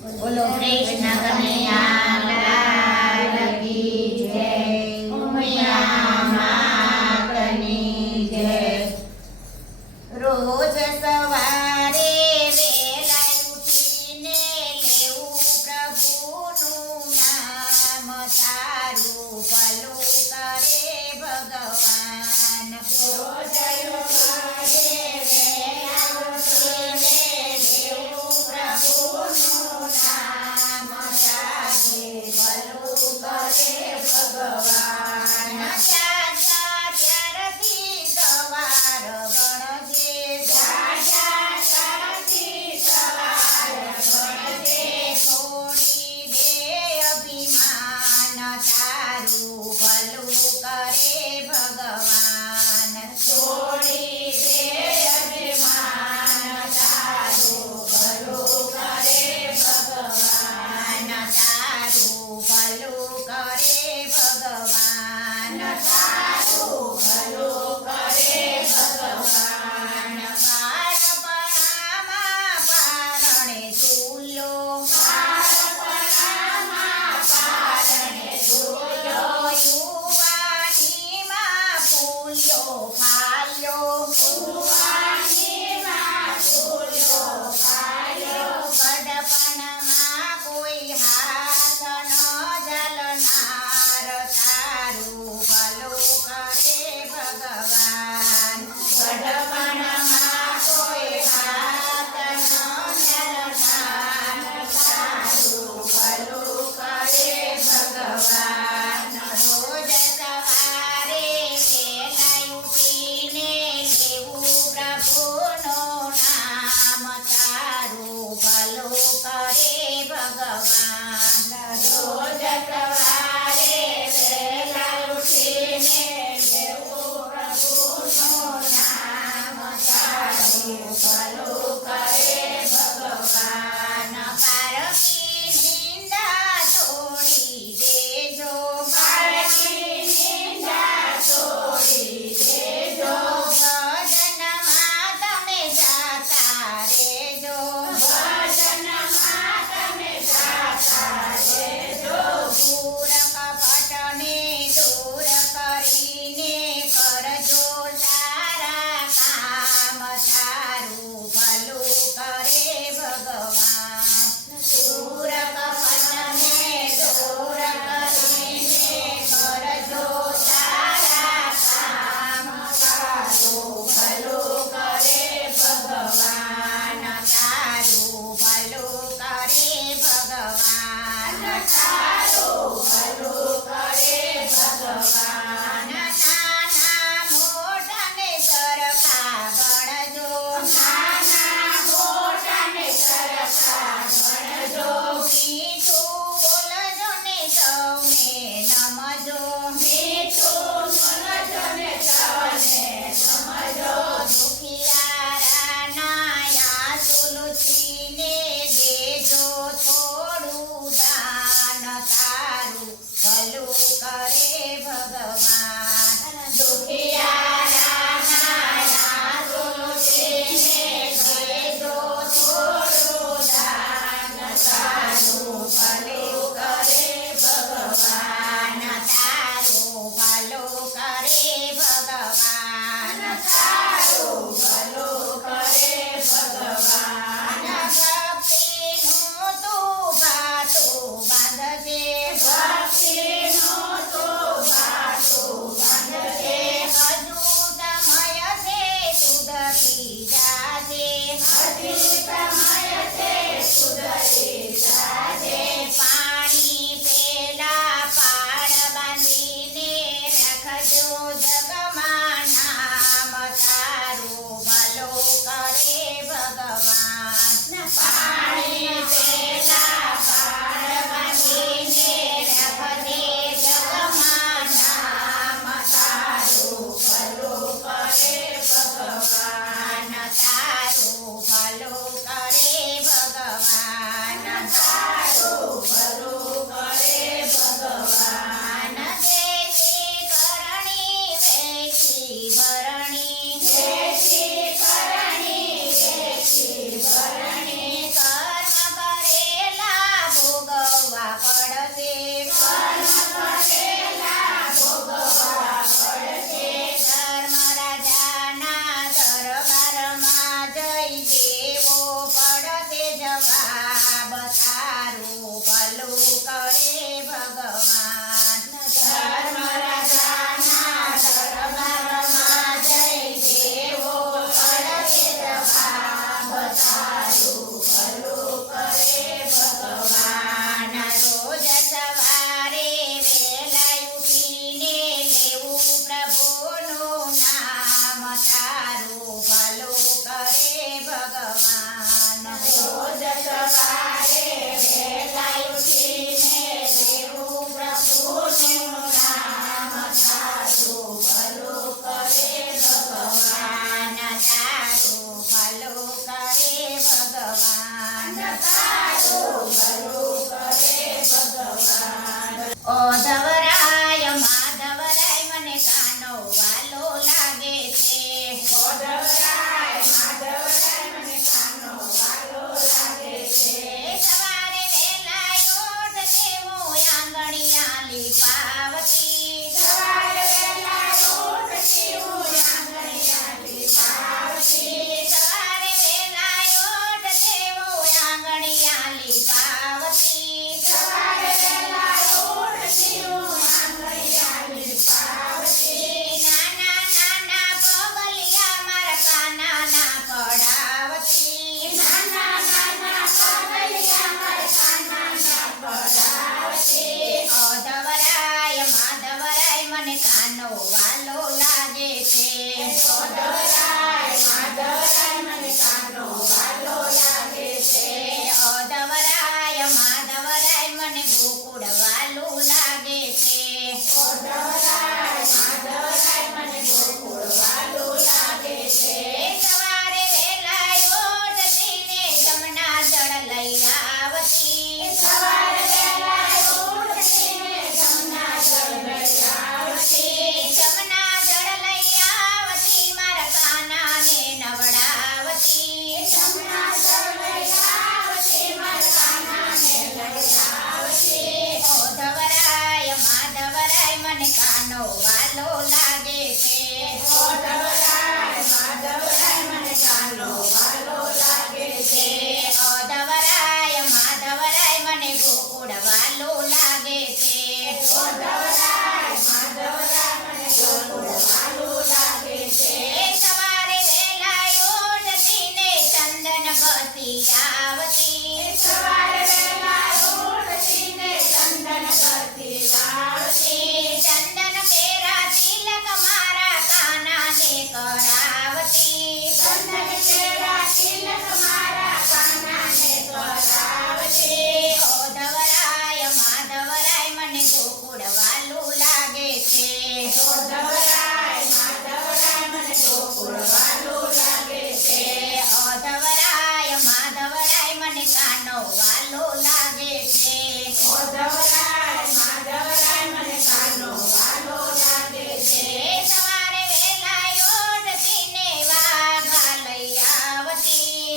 બોલો કૃષ્ણ કનૈયા લાલ કી જય, ઉમિયા માતની જય। રોજ સવારે વેલા ઉઠીને લેવું પ્રભુનું નામ, તારું ભલું કરે ભગવાન। રોજ સવારે વેલા ઉઠીને લેવું પ્રભુનું નામ, તારું ભલું કરે ભગવાન। જાજા ત્યારથી સવાર ગણજે, જાજા ત્યારથી સવાર ગણજે, છોડી દે અભિમાન, તારું ભલું કરે ભગવાન। છોડી દે અભિમાન, તારું ભલું કરે ભગવાન, તારું ભલું કરે ભગવાન, તારું ભલું કરે ભગવાન। બાળપણામાં પારણે ઝૂલો, બાળપણામાં પારણે ઝૂલો, યુવાનીમાં ફૂલ્યો ફાલ્યો, યુવાનીમાં ફૂલ્યો ફાલ્યો, ગડપણમાં કોઈ હાથ ન ઝાલનાર, તારું ભલું કરે ભગવાન। ગડપણમાં કોઈ હાથ ન ઝાલનાર, તારું ભલું કરે ભગવાન। રોજ સવારે વહેલા ઉઠીને લેવું પ્રભુનું નામ, તારું ભલું કરે ભગવાન। રોજ સવારે વહેલા ઉઠીને લેવું પ્રભુનું નામ, તારું ભલું કરે ભગવાન। પારકી નિંદા છોડી દેજો, પારકી નિંદા છોડી દેજો, ભજનમાં તમે જાતા રહેજો, ભજનમાં તમે જાતા રહેજો, પૂર કપટને દૂર કરીને કરજો સારા કામ, તારું ભલું કરે ભગવાન। પૂર કપટને દૂર કરીને કરજો સારા કામ, તારું ભલું કરે ભગવાન, તારું ભલું કરે ભગવાન, તારું ભલું કરે ભગવાન। નાના મોટાને સરખા ગણજો, નાના મોટાને સરખા ગણજો, મીઠું બોલજો ને સૌને નમજો, મીઠું બોલજો ને સૌને નમજો, દુખિયારાના આંસુ લૂછીને દેજો થોડું દાન, તારું ભલું કરે ભગવાન। ઓધવરાય માધવરાય મને કાનો વાલો લાગે છે. સવારે વહેલા ઉઠતી હું આંગણિયા લીપાવતી. સવારે વહેલા ઉઠતી હું આંગણિયા લીપાવતી. નાના નાના પગલિયા મારા કાનાના પડાવતી. ઓધવરાય માધવરાય મને કાનો વાલો લાગે છે. ઓધવરાય માધવરાય મને ગોકુળ વાલું લાગે છે. સવારે વહેલા ઉઠતી ને જમના જળ લઈ આવતી. જમના જળ લઈ આવતી મારા કાનાને નવડાવતી. ઓધવરાય માધવરાય મને કાનો વાલો લાગે છે. ઓધવરાય માધવરાય મને ગોકુળ વાલો લાગે છે. સવારે વહેલા ઉઠતી ને ચંદન ઘસી આવતી. ચંદન કેરા તિલક મારા કાનાને કરાવતી. ઓધવરાય માધવરાય મને ગોકુળ વાલું લાગે છે. ઓધવરાય માધવરાય મને કાનો વાલો લાગે છે. સવારે વહેલા ઉઠતી ને વાઘા લઈ આવતી.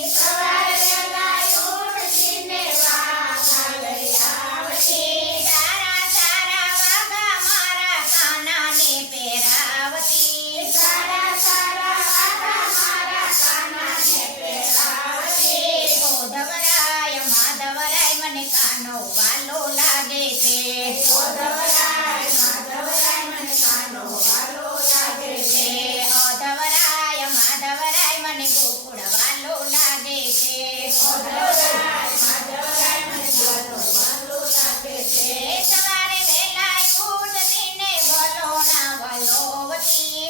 સારા સારા વાઘા મારા કાનાને પહેરાવતી. ઓધવરાય માધવરાય મને કાનો વાલો લાગે છે. ઓધવરાય માધવરાય મને ગોકુળ વાલો લાગે છે. સવારે વહેલા ઉઠતી ને વલોણા વલોવતી.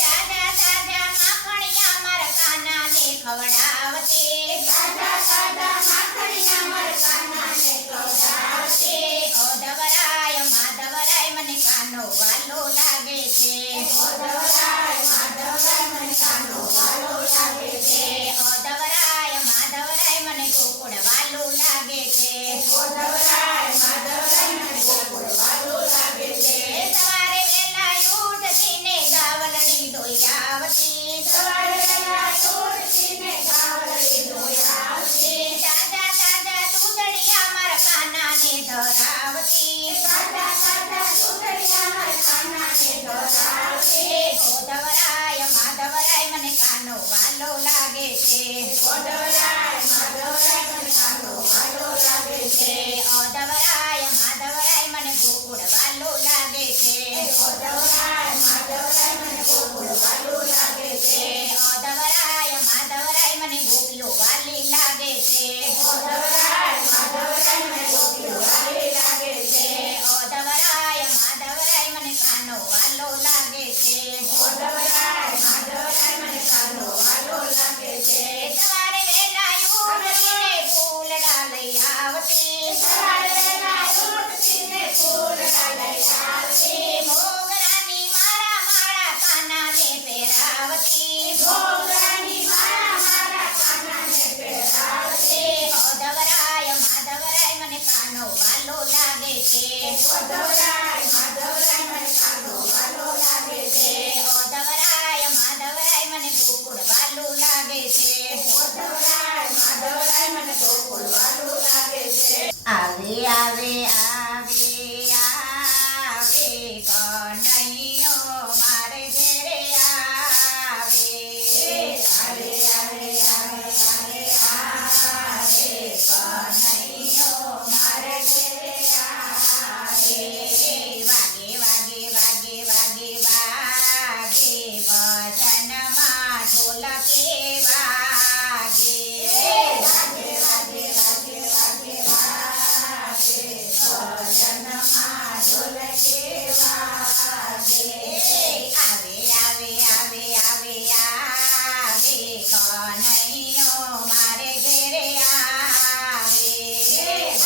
તાજા તાજા માખણિયા મારા કાનાને ખવડાવતી. ઓધવરાય માધવરાય મને કાનો વાલો લાગે છે. ઓધવરાય માધવરાય મને ગોકુળ વાલો લાગે છે. સવારે વહેલા ઉઠતી ને ગાવલડી ધોઈ આવતી. તાજા તાજા દૂધડિયા મારા કાનાને ધરાવતી. ઓધવરાય માધવરાય મને કાનો વાલો લાગે છે. ઓધવરાય માધવરાય મને ગોકુળ વાલો લાગે છે. ઓધવરાય માધવરાય મને ગોપીઓ વાલી લાગે છે. ઓધવરાય માધવરાય મને કાનો વાલો લાગે છે. સવારે વહેલા ઉઠીને ફૂલડા લઈ આવતી. મોગરાની મારા માળા કાનાને પહેરાવતી. મોગરાની લાગે છે. માધવરાય માધવરાય મને ગોકુળ વાલું લાગે છે. આવે આવે આવે આવે કનૈયો મારે ઘેરે આવે. આવે આવે આવે આવે આવે કનૈયો મારે ઘેરે આવે. વાગે વાગે વાગે વાગે વાગે ભજનમાં ઢોલકે વાગે. વાગે વાગે વાગે વાગે વાગે ભજનમાં ઢોલકે વાગે. આવે આવે આવે આવે આવે કનૈયો મારે ઘેરે આવે.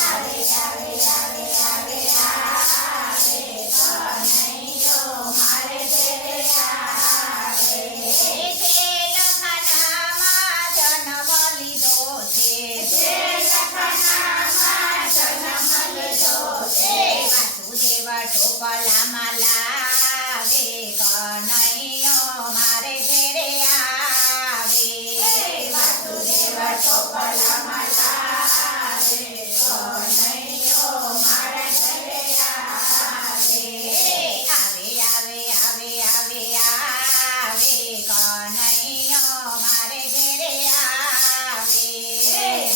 આવે આવે આવે આવે આવે કનૈયો મારે ઘેરે આવે. જેલખાનામાં જન્મ લીધો છે. જે લખનામાં જન્મ લીધો છે. વાસુદેવ ટોપલામાં લાવે કનૈયો મારે ઘેરે આવે. વાસુદેવ ટોપલામાં લાવે કનૈયો મારા ઘરે આવે. આવે આવે આવે આવે આવે કનૈયો મારે ઘેરે આવે.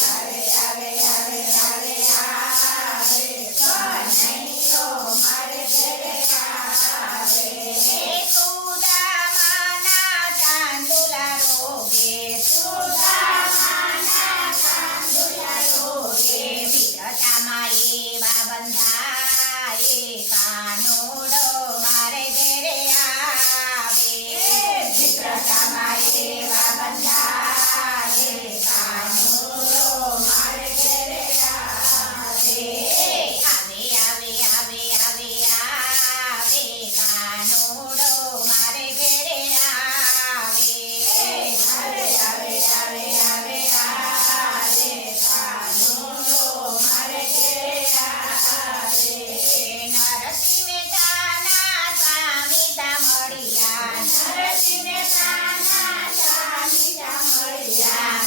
આવે આવે આવે આવે આવે કનૈયો મારે ઘરે આવે. સુદામાના ચાંદુલા રોગે સુદામાના ચાંદુલા રોગે. વિરતામાં એવા બંધાય કાનુડો મારે ઘેરે આવે. મિત્રતામાં એવા બંધાય કાનુડો મારે ઘરે આવે. આવે આવે આવે આવે આવે કાનુડો મારે ઘેરે આવે. આવે આવે આવે આવે આવે કાનુડો મારે ઘરે આવે. નરસિંહ મહેતાના સ્વામી મળ્યા. નરસિંહ મહેતાના સ્વામી મળ્યા.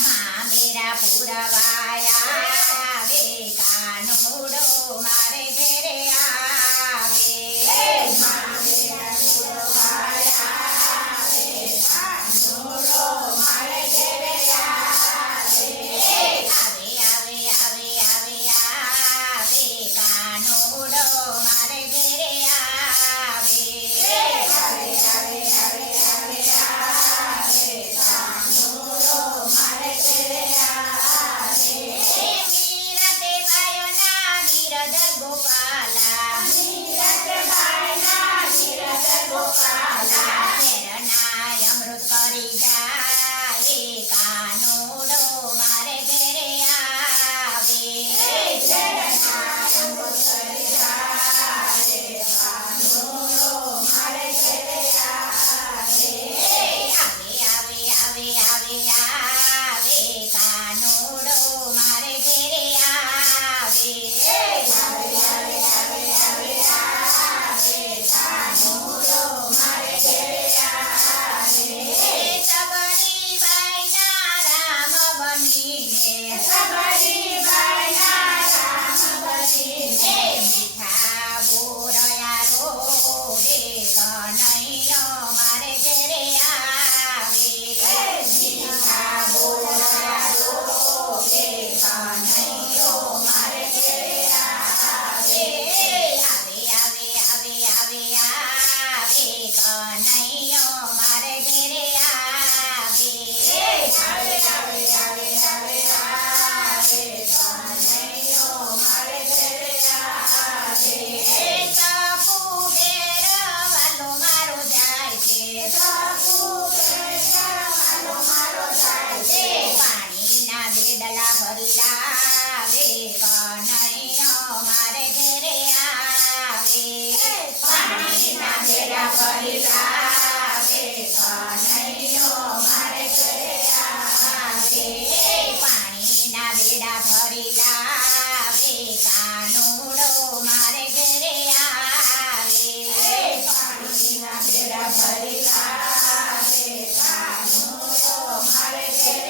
મેરા પુરવાયા આવે કાનુડો મારે ઘેરે આવે. મામેરા પુરવાયા આવે કાનુડો મારે ઘરે આવે. આવે આવે આવે આવે આવે કાનુડો મારે ઘેરે આવે. આવે આવે આવે આવે આવે કાનુડો મારે ઘરે આવે. મીરતે ભાઈઓના ગિરધર ગોપાલા. નીરજભાઈના નીરજ ગોપાલા. ઘેરના અમૃત કરી જાય કાનુડો મારે ઘેરે આવે. ઝરણા રંગો કરી જાય કાનુડો મારે ઘરે આવે. આવે આવે આવે આવે આવે કાનુડો મારે ઘેરે આવે. આવે આવે આવે આવે આવે કાનુડો મારે ઘરે આવે. સબરીબાઈના રામ બનીને સબરીબાઈના રામ બનીને મીઠા બોરયા રોગે કનૈયો મારે ઘેરે આવે. મીઠા બોલયા રોગે કનૈયો મારે ઘરે આવે. આવે આવે આવે આવે આવે કનૈયો મારે ઘેરે આવે. આવે આવે આવે આવે આવે કનૈયો મારે ઘરે આવે. ટપુ ઘેર વાલો મારો જાય છે. સાપુ ઘરવાળો મારો જાય છે. પાણીના બેડલા ભરી લાવે કનૈયો મારે ઘેરે આવે. પાણીના બેડા ભરી લાવે કનૈયો મારે ઘરે આવે. પાણીના બેડા ભરી લાવે કાનુડો મારે ઘેરે આવે. પાણીના બેડા ભરી લાવે કાનુડો મારે ઘરે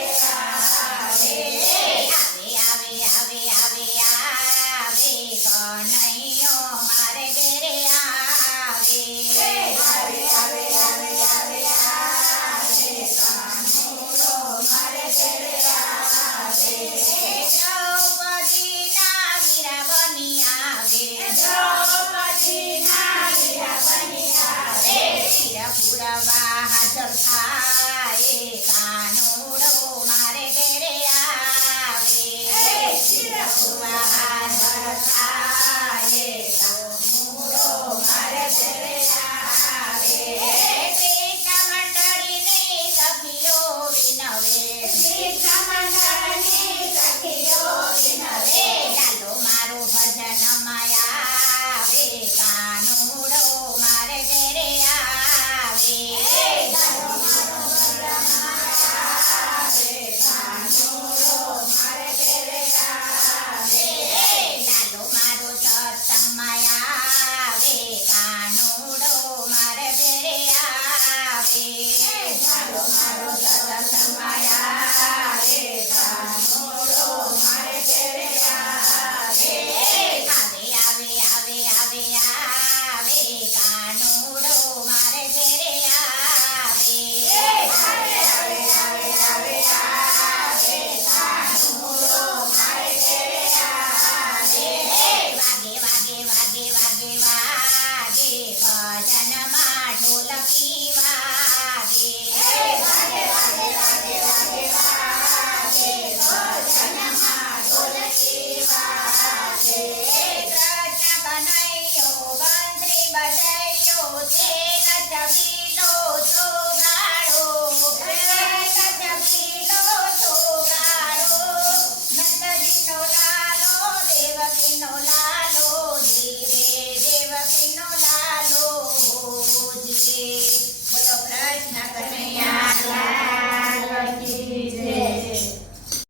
પોતે નચાવતી